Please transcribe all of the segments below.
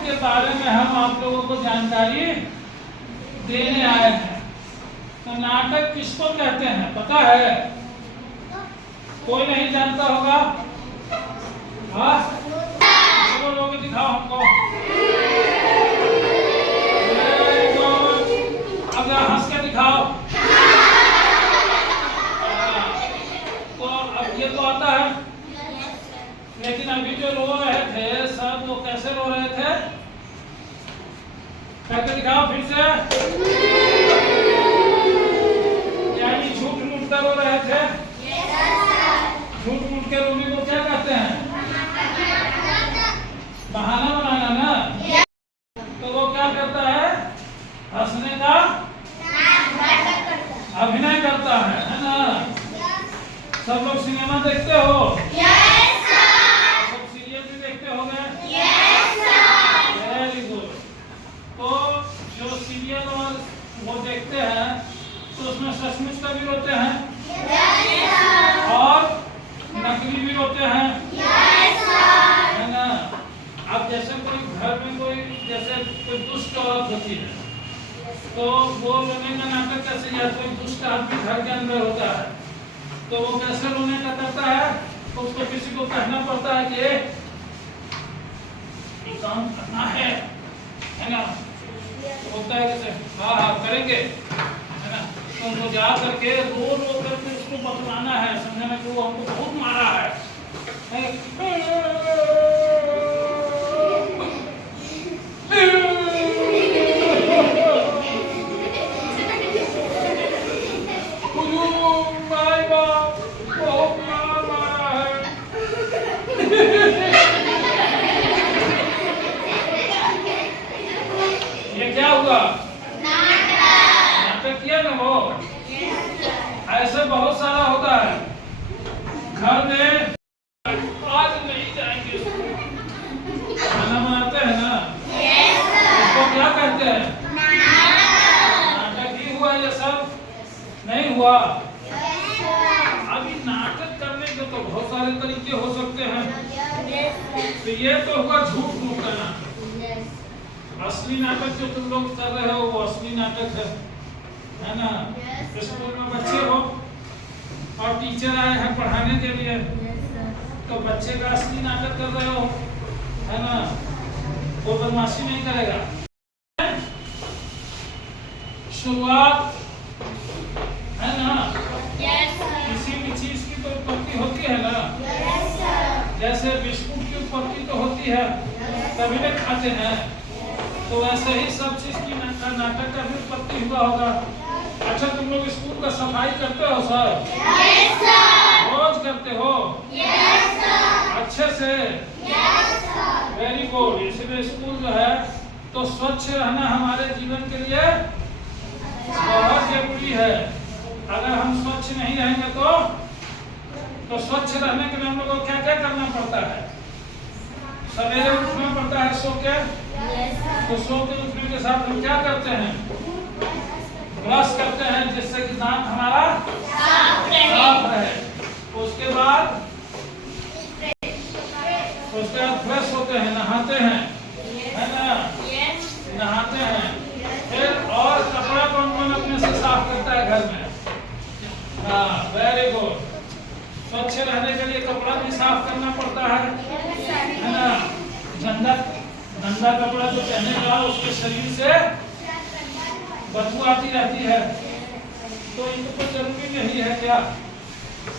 नाटक के बारे में हम आप लोगों को जानकारी देने आए हैं। तो नाटक किसको कहते हैं पता है? कोई नहीं जानता होगा? हाँ, चलो लोग दिखाओ हमको। अब हंस के दिखाओ। तो अब ये तो आता है, लेकिन अभी जो रो रहे थे सब, वो कैसे रो रहे थे? करके दिखाओ फिर से। यानी झूठ मूठ कर रो रहे थे। झूठ मूठ के रोने को क्या कहते हैं? बहाना बनाना ना। तो वो क्या करता है? हंसने का अभिनय करता है ना? सब लोग सिनेमा देखते हो? सब सीरियल भी देखते होंगे? Very good. तो जो सीरियल और वो देखते हैं तो उसमें सचमुच का भी रोते हैं और नकली भी रोते हैं, है ना? अब जैसे कोई घर में कोई दुष्ट औरत होती है तो वो रोने का नाटक कैसे, या कोई दुष्ट आदमी घर के अंदर होता है तो वो कैसे रोने का करता है? तो उसको किसी को कहना पड़ता है कि काम करना है ना? होता है कैसे? हाँ हाँ करेंगे, है ना? तो उनको जा करके रो करके उसको बतलाना है, समझाना कि वो हमको बहुत मारा है। ये क्या हुआ? नाटक किया ना वो। ऐसे बहुत सारा होता है घर में। आज नहीं जाएंगे स्कूल, खाना बनाते हैं ना, उसको क्या कहते हैं? नाटक ही हुआ। ये सब नहीं हुआ। अभी नाटक करने के तो बहुत सारे तरीके हो सकते हैं। तो ये तो हुआ झूठ मूठ का नाटक। असली नाटक जो तुम लोग कर रहे हो वो असली नाटक है ना? स्कूल में बच्चे हो और टीचर आए हैं पढ़ाने के लिए, तो बच्चे का असली नाटक कर रहे हो, है ना? वो बदमाशी नहीं करेगा। शुरुआत है ना? किसी भी चीज की तो उत्पत्ति होती है ना? जैसे बिस्कुट की उत्पत्ति तो होती है तभी लोग खाते हैं, तो वैसे ही सब चीज की नाटक का भी उत्पत्ति हुआ होगा। अच्छा, तुम लोग स्कूल का सफाई करते हो सर? रोज करते हो? अच्छे से? Very good. इसलिए स्कूल जो है तो स्वच्छ रहना हमारे जीवन के लिए बहुत जरूरी है। अगर हम स्वच्छ नहीं रहेंगे तो स्वच्छ रहने के लिए हम लोग को क्या क्या करना पड़ता है? सवेरे उठना पड़ता है सो के। तो सो के उठने के साथ हम क्या करते हैं? ब्रश करते हैं जिससे कि दांत हमारा साफ रहे। उसके बाद फ्रेश होते हैं, नहाते हैं, है ना? नहाते हैं। फिर और कपड़ा कौन अपने से साफ करता है घर में? हाँ वेरी गुड। स्वच्छ रहने के लिए कपड़ा भी साफ करना पड़ता है ना? गंदा कपड़ा जो पहनेगा उसके शरीर से बदबू आती रहती है, तो इनको जरूरी नहीं है क्या?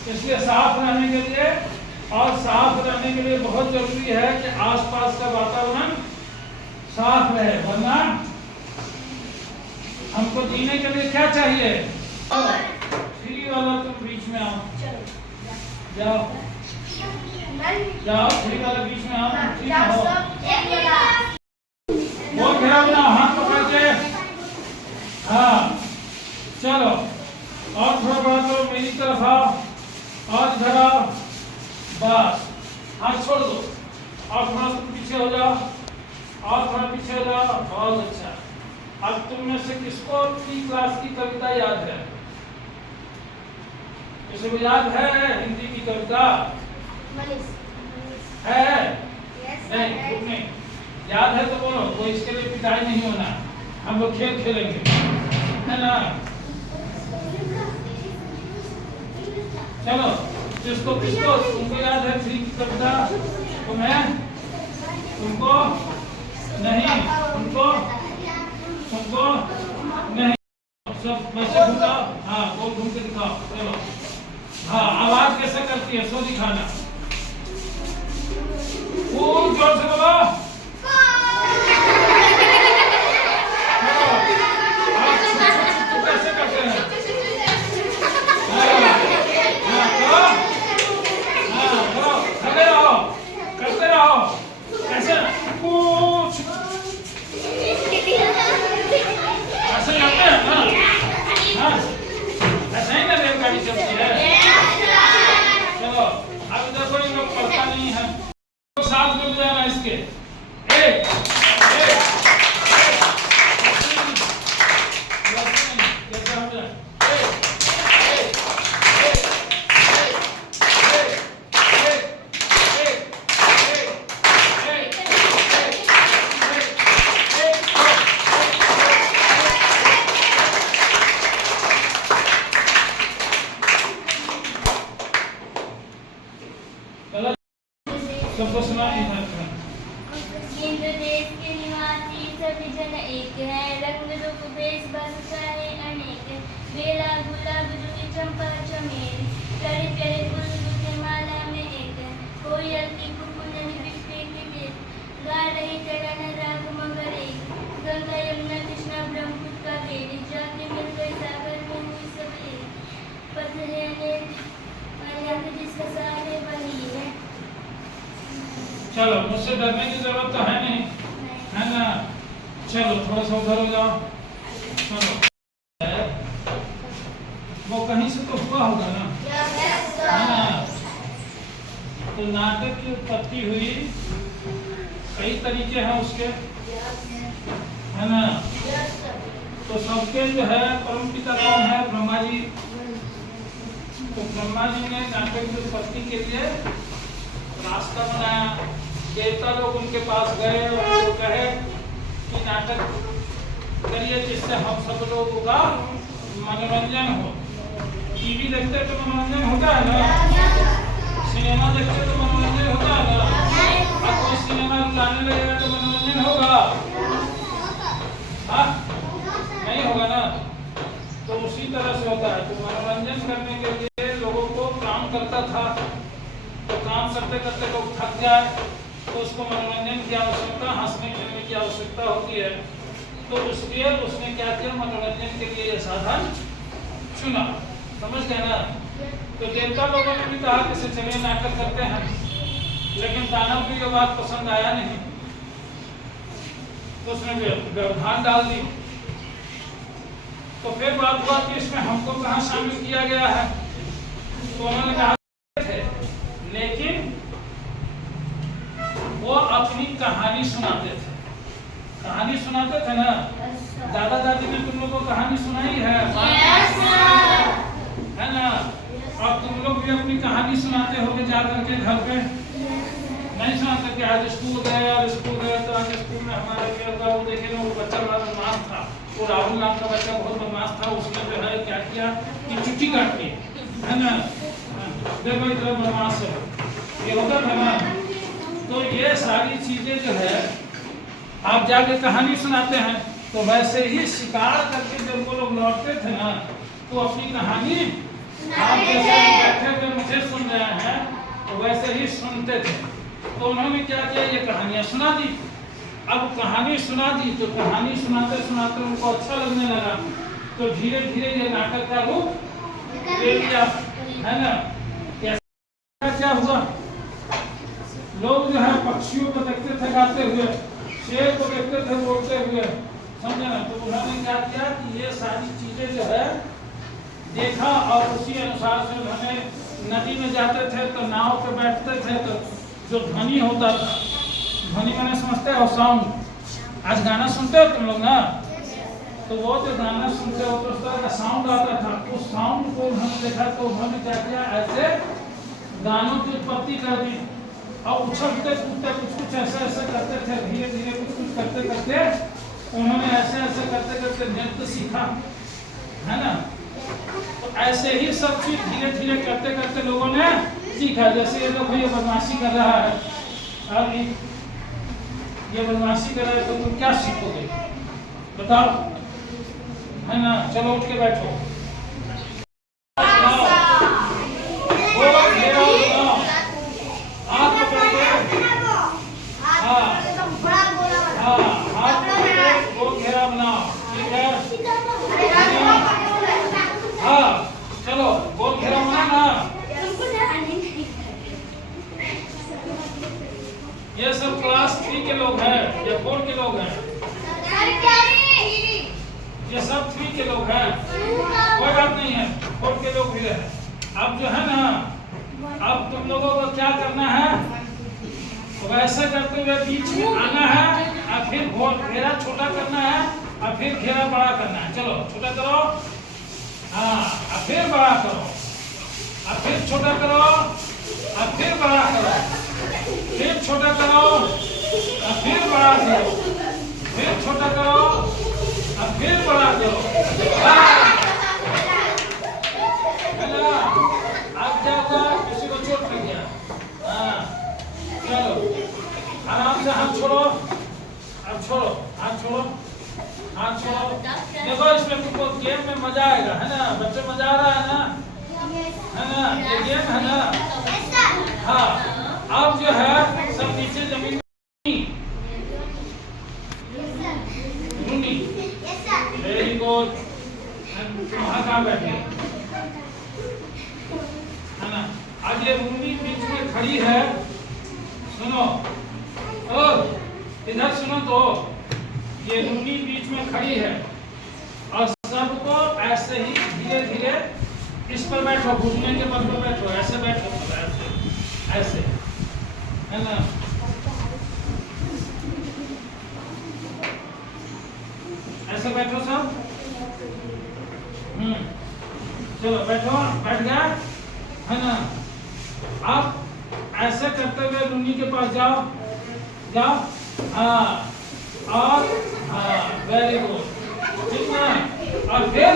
इसलिए साफ रहने के लिए, और साफ रहने के लिए बहुत जरूरी है कि आसपास का वातावरण साफ रहे, वरना हमको जीने के लिए क्या चाहिए? फ्री वाला तुम बीच में आओ, जाओ जाओ, फ्री वाला बीच में आओ, ठीक हो? वो घेरा बनाओ, हाथ पकड़ के। हाँ चलो, और थोड़ा बड़ा तो मेरी तरफ आओ, और इधर आओ, बस हाथ छोड़ दो, और थोड़ा तुम पीछे हो जाओ, और थोड़ा पीछे हो जाओ। बहुत अच्छा। अब तुम में से किसको अपनी क्लास की कविता याद है? किसी को याद है हिंदी की कविता? है? नहीं, नहीं। याद है तो बोलो, कोई इसके लिए पिटाई नहीं होना, हम लोग खेल खेलेंगे, है ना। चलो, जिसको किसको तुमको याद है थ्री की कविता, तुम्हें, तुमको नहीं, तुमको नहीं, सब वैसे घुमाओ, हाँ गोल घूम के दिखाओ, चलो। हाँ, आवाज कैसे करती है सो दिखाना, खूब जोर से बोलो। कैसे करते हैं, खड़े रहो, करते रहो, ऐसे ऐसे जाते हैं, हाँ ऐसा ही ना रेलगाड़ी चलती है। चलो अब देखो इन लोग पढ़ता नहीं है, तो साथ में जाना इसके, एक सबको सुना इंद्र देश के निवासी सभी जन एक है, रंग रूप वेश बस चाहे अनेक, बेला गुलाब जूही चंपा चमेली, करे करे पुष्प के माला में एक, कोयल की कुकुलन विपे की बेट, गा रही चरण राग मगर एक, गंगा यमुना कृष्णा ब्रह्मपुत्र का बेट, जाके मिल गई सागर में हुई सब एक, पथ है अनेक जिसका सारे वही है। चलो, मुझसे डरने की जरूरत तो है नहीं, है ना। चलो थोड़ा सा उधर हो जाओ, चलो वो कहीं से तो हुआ होगा ना, है ना। तो नाटक की उत्पत्ति हुई, कई तरीके हैं उसके, है ना। तो सबके जो है परम पिता कौन है, ब्रह्मा जी। तो ब्रह्मा जी ने नाटक की उत्पत्ति के लिए रास्ता बनाया, देवता लोग उनके पास गए और उनको कहे कि नाटक करिए जिससे हम सब लोगों का मनोरंजन हो। टीवी देखते तो मनोरंजन होता है ना, सिनेमा देखते तो मनोरंजन होता है ना, अब कोई सिनेमा लाने लगेगा तो मनोरंजन होगा, हाँ नहीं होगा ना। तो उसी तरह से होता है, तो मनोरंजन करने के लिए लोगों को काम करता था, तो काम करते करते लोग थक जाए तो उसको मनोरंजन की आवश्यकता, हंसने खेलने की आवश्यकता होती है। तो इसलिए उसने क्या किया, मनोरंजन के लिए यह साधन चुना, समझ गए ना। तो देवता लोगों ने भी कहा कि चलिए नाटक करते हैं, लेकिन दानव को यह बात पसंद आया नहीं, तो उसने व्यवधान डाल दी। तो फिर बात हुआ कि इसमें हमको कहाँ शामिल किया गया है, तो उन्होंने कहा लेकिन वो अपनी कहानी सुनाते थे, कहानी सुनाते थे ना। दादा दादी ने तुम लोगों को कहानी सुनाई है, है ना। और तुम लोग भी अपनी कहानी सुनाते होगे जा करके घर पे, नहीं सुनाते कि आज स्कूल गए और स्कूल गए तो आज स्कूल में हमारे क्या वो देखे ना, वो बच्चा बड़ा बदमाश था, वो राहुल नाम का बच्चा बहुत बदमाश था, उसने जो है क्या किया कि चुट्टी काट ली, है ना, देखो इतना बदमाश है, ये होता था ना। तो ये सारी चीजें जो है आप जाके कहानी सुनाते हैं, तो वैसे ही शिकार करके जब वो लोग लौटते थे ना, तो अपनी कहानी आप जैसे बैठे हुए मुझे सुन रहे हैं तो वैसे ही सुनते थे। तो उन्होंने क्या किया, ये कहानियां सुना दी। अब कहानी सुना दी तो कहानी सुनाते सुनाते उनको अच्छा लगने लगा, तो धीरे धीरे ये नाटक का रूप ले लिया, है ना। क्या हुआ, लोग जो है पक्षियों को देखते थे गाते हुए, शेर को देखते थे बोलते हुए, समझे ना। तो उन्होंने क्या किया कि ये सारी चीजें जो है देखा, और उसी अनुसार से उन्होंने नदी में जाते थे तो नाव पे बैठते थे, तो जो ध्वनि होता था, ध्वनि मैंने समझते हो साउंड, आज गाना सुनते हो तुम लोग ना, तो वो जो गाना सुनते हो तो उस तरह का साउंड आता था, उस साउंड को उन्होंने देखा तो उन्होंने क्या किया, ऐसे गानों की उत्पत्ति कर दी। और उछलते कूदते कुछ कुछ ऐसा ऐसा करते थे, धीरे धीरे कुछ कुछ करते करते उन्होंने ऐसे ऐसे करते करते नृत्य सीखा, है ना। तो ऐसे ही सब चीज धीरे धीरे करते करते लोगों ने सीखा। जैसे ये लोग ये बदमाशी कर रहा है, अब ये बदमाशी कर रहा है, तो तुम क्या सीखोगे बताओ, है ना। चलो उठ के बैठो, गोल घेरा बनाओ, ठीक है। हाँ चलो गोल घेरा बनाना। ये सब क्लास 3 के लोग हैं या 4 के लोग हैं, ये सब 3 के लोग हैं, कोई बात नहीं है, 4 के लोग भी है। अब जो है ना, अब तुम लोगों को क्या करना है, वैसे करते हुए बीच में आना है, और फिर घेरा छोटा करना है, और फिर घेरा बड़ा करना है। चलो छोटा करो, हाँ, और फिर बड़ा करो, और फिर छोटा करो, और फिर बड़ा करो, फिर छोटा करो, और फिर बड़ा करो, फिर छोटा करो, और फिर बड़ा करो। अब क्या हुआ, किसी को चोट लग गया, हाँ चलो आराम से हाथ छोड़ो, अब छोड़ो, हाथ छोड़ो, हाथ छोड़ो। देखो इसमें तुमको गेम में मजा आएगा, है ना, बच्चे मजा आ रहा है ना, है ना, ये गेम है ना। हाँ अब जो है सब नीचे जमीन वेरी गुड, वहाँ कहाँ बैठे, है ना। अब ये रूनी बीच में खड़ी है, सुनो इधर सुनो, तो ये रूनी बीच में खड़ी है, और सबको ऐसे ही धीरे धीरे इस पर बैठो, घूमने के पद पर बैठो, ऐसे बैठो, ऐसे ऐसे, है ना। ऐसे बैठो सब, चलो बैठो, बैठ गया, है ना। अब ऐसे करते हुए रूनी के पास जाओ, जाओ, हाँ, और हाँ वेरी गुड, ठीक ना। और फिर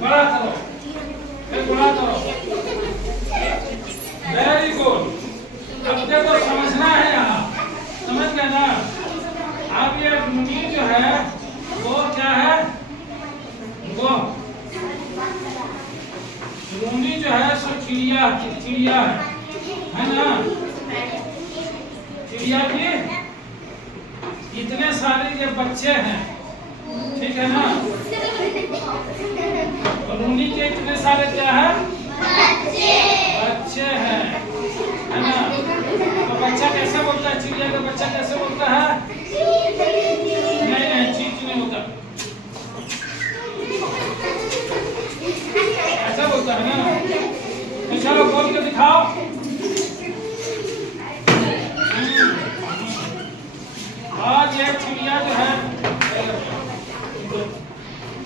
बड़ा करो, फिर बड़ा करो, वेरी गुड। अब देखो समझना है, यहाँ समझ गए ना। अब ये रूनी जो है वो क्या है, वो रूनी जो है सो चिड़िया, चिड़िया है ना, चिड़िया की इतने सारे ये बच्चे हैं, ठीक है ना। रूनी के इतने सारे क्या है, बच्चे हैं, है ना। तो बच्चा कैसे बोलता है, चिड़िया का बच्चा कैसे बोलता है, नहीं नहीं चीच नहीं होता, ऐसा बोलता है ना। तो चलो बोल के दिखाओ, आज ये चिड़िया जो है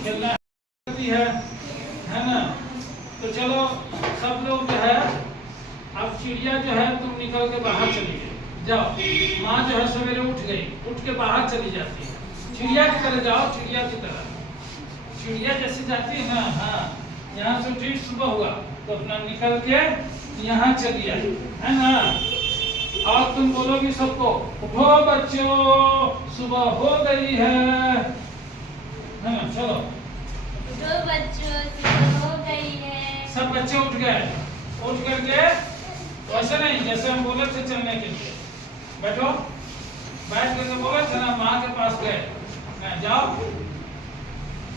खेलना है ना। तो चलो सब लोग जो है, अब चिड़िया जो है तुम निकल के बाहर चली गई, जाओ। माँ जो है सवेरे उठ गई, उठ के बाहर चली जाती है, चिड़िया की तरह जाओ, चिड़िया की तरह, चिड़िया जैसे जाती है ना। हाँ यहाँ से ठीक सुबह हुआ तो अपना निकल के यहाँ चली आई, है ना। और तुम बोलोगी सबको, उठो बच्चों सुबह हो गई है ना। चलो उठो बच्चों सुबह हो गई है। सब बच्चे उठ गए, उठ करके वैसे नहीं जैसे हम बोले थे चलने के लिए, बैठो, बैठ करके बोले थे ना, माँ के पास गए, जाओ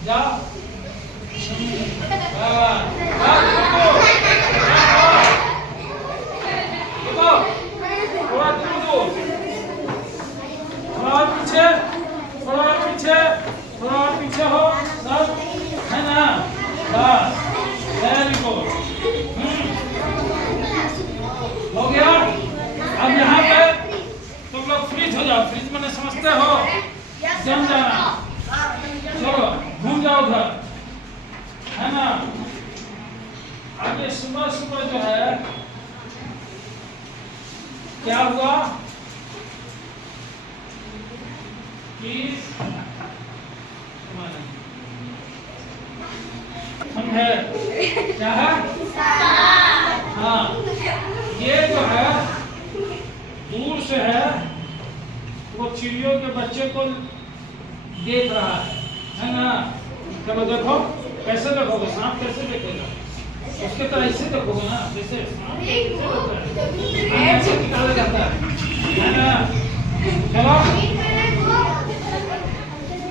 जाओ, थोड़ा दूर, थोड़ा पीछे, थोड़ा पीछे, थोड़ा पीछे हो सब, है ना। बस वेरी गुड, हो गया। अब यहाँ पे तुम लोग फ्रीज हो जाओ, फ्रीज मैंने समझते हो, जम जाना, चलो घूम जाओ उधर, है ना। अब ये सुबह सुबह जो है क्या हुआ कि समझे क्या है? हाँ, ये जो है दूर से है, वो चिड़ियों के बच्चे को देख रहा है ना? चलो देखो, कैसे देखोगे? सांप कैसे देखेगा? उसके तो ऐसे देखोगे ना, जैसे ऐसे निकाला जाता है ना? चलो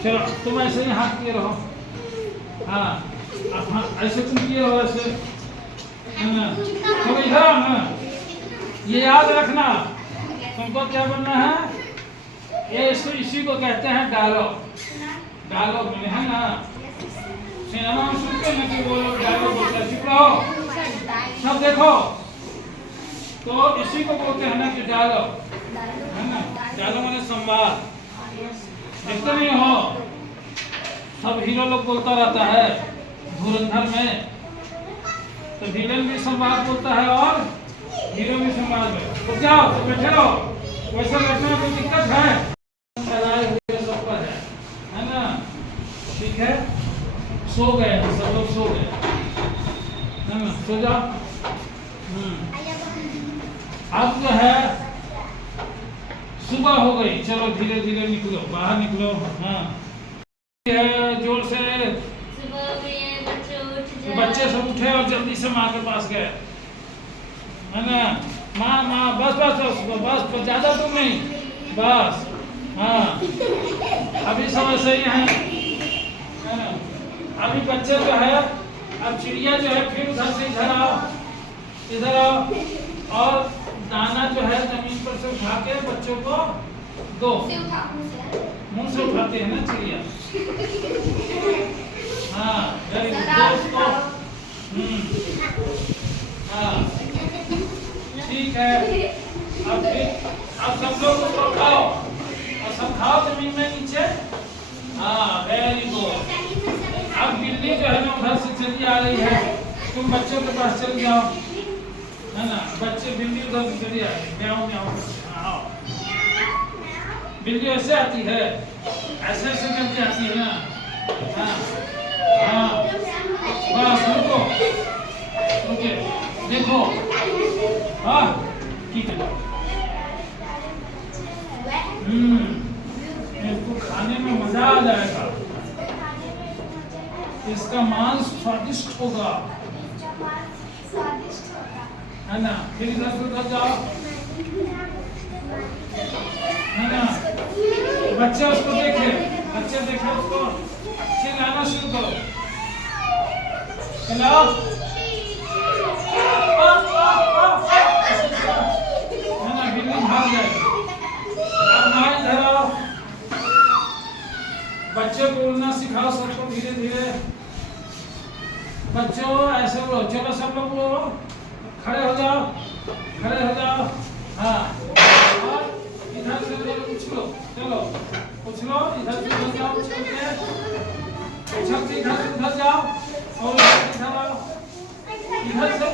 चलो, तुम ऐसे ही हाथ किए रहो। हाँ, अब हाँ ऐसे तुम किए रहो, ऐसे है ना? तो इधर ना, ये याद रखना, तुमको क्या बनना है? ये इसी को कहते हैं डायलॉग। डायलॉग में है ना, सिनेमा में सुनते हैं कि वो लोग डायलॉग बोलते हैं, चुप रहो सब देखो, तो इसी को बोलते हैं ना कि डायलॉग, है ना? डायलॉग माने संवाद। देखते नहीं हो, सब हीरो लोग बोलता रहता है धुरंधर में, तो विलेन भी संवाद बोलता है और हीरो भी संवाद में। तो जाओ, तो बैठे रहो, वैसे बैठने में कोई दिक्कत है? सब पर है ना? ठीक है, सो गए सब लोग, सो गए है ना? सो जाओ। अब जो है सुबह हो गई, चलो धीरे धीरे निकलो, बाहर निकलो। हाँ, जोर से सुबह हो गई है, बच्चे उठ जाए। बच्चे सब उठे और जल्दी से माँ के पास गए, है ना? माँ माँ बस बस बस बस, ज्यादा तुम नहीं, बस। हाँ, अभी सब ऐसे ही है ना? अभी बच्चे जो है, अब चिड़िया जो है फिर उधर से इधर आओ, इधर आओ, और दाना जो है जमीन पर से उठा के बच्चों को दो। मुंह से उठाते हैं ना चिड़िया। हाँ, वेरी गुड। हाँ, ठीक है। अब सब लोग उसको खाओ, और सब खाओ जमीन में नीचे। हाँ, वेरी गुड। अब बिल्ली जो है ना उधर से चली आ रही है, तुम बच्चों के पास चल जाओ, है ना? बच्चे, बिल्ली उधर से चली आ रही है, म्याऊं म्याऊं। आओ, बिल्ली ऐसे आती है, ऐसे ऐसे करके आती है ना। हाँ हाँ, बस रुको, रुके, देखो। हाँ, ठीक है। इसको खाने में मजा आ जाएगा, इसका मांस स्वादिष्ट होगा, है ना? फिर इधर से उधर जाओ, है ना? बच्चे उसको देखे, बच्चे देखे उसको, चिल्लाना शुरू करो, चिल्लाओ, है ना? बिल्ली भाग जाएगी। अब माँ इधर आओ, बच्चे को उड़ना सिखाओ सबको, धीरे धीरे। बच्चों ऐसे उड़ो, चलो सब लोग उड़ो, खड़े हो जाओ, खड़े हो जाओ। हाँ, और इधर से उछलो, चलो उछलो, इधर से उधर जाओ, उछल के इधर से उधर जाओ, और इधर आओ, इधर से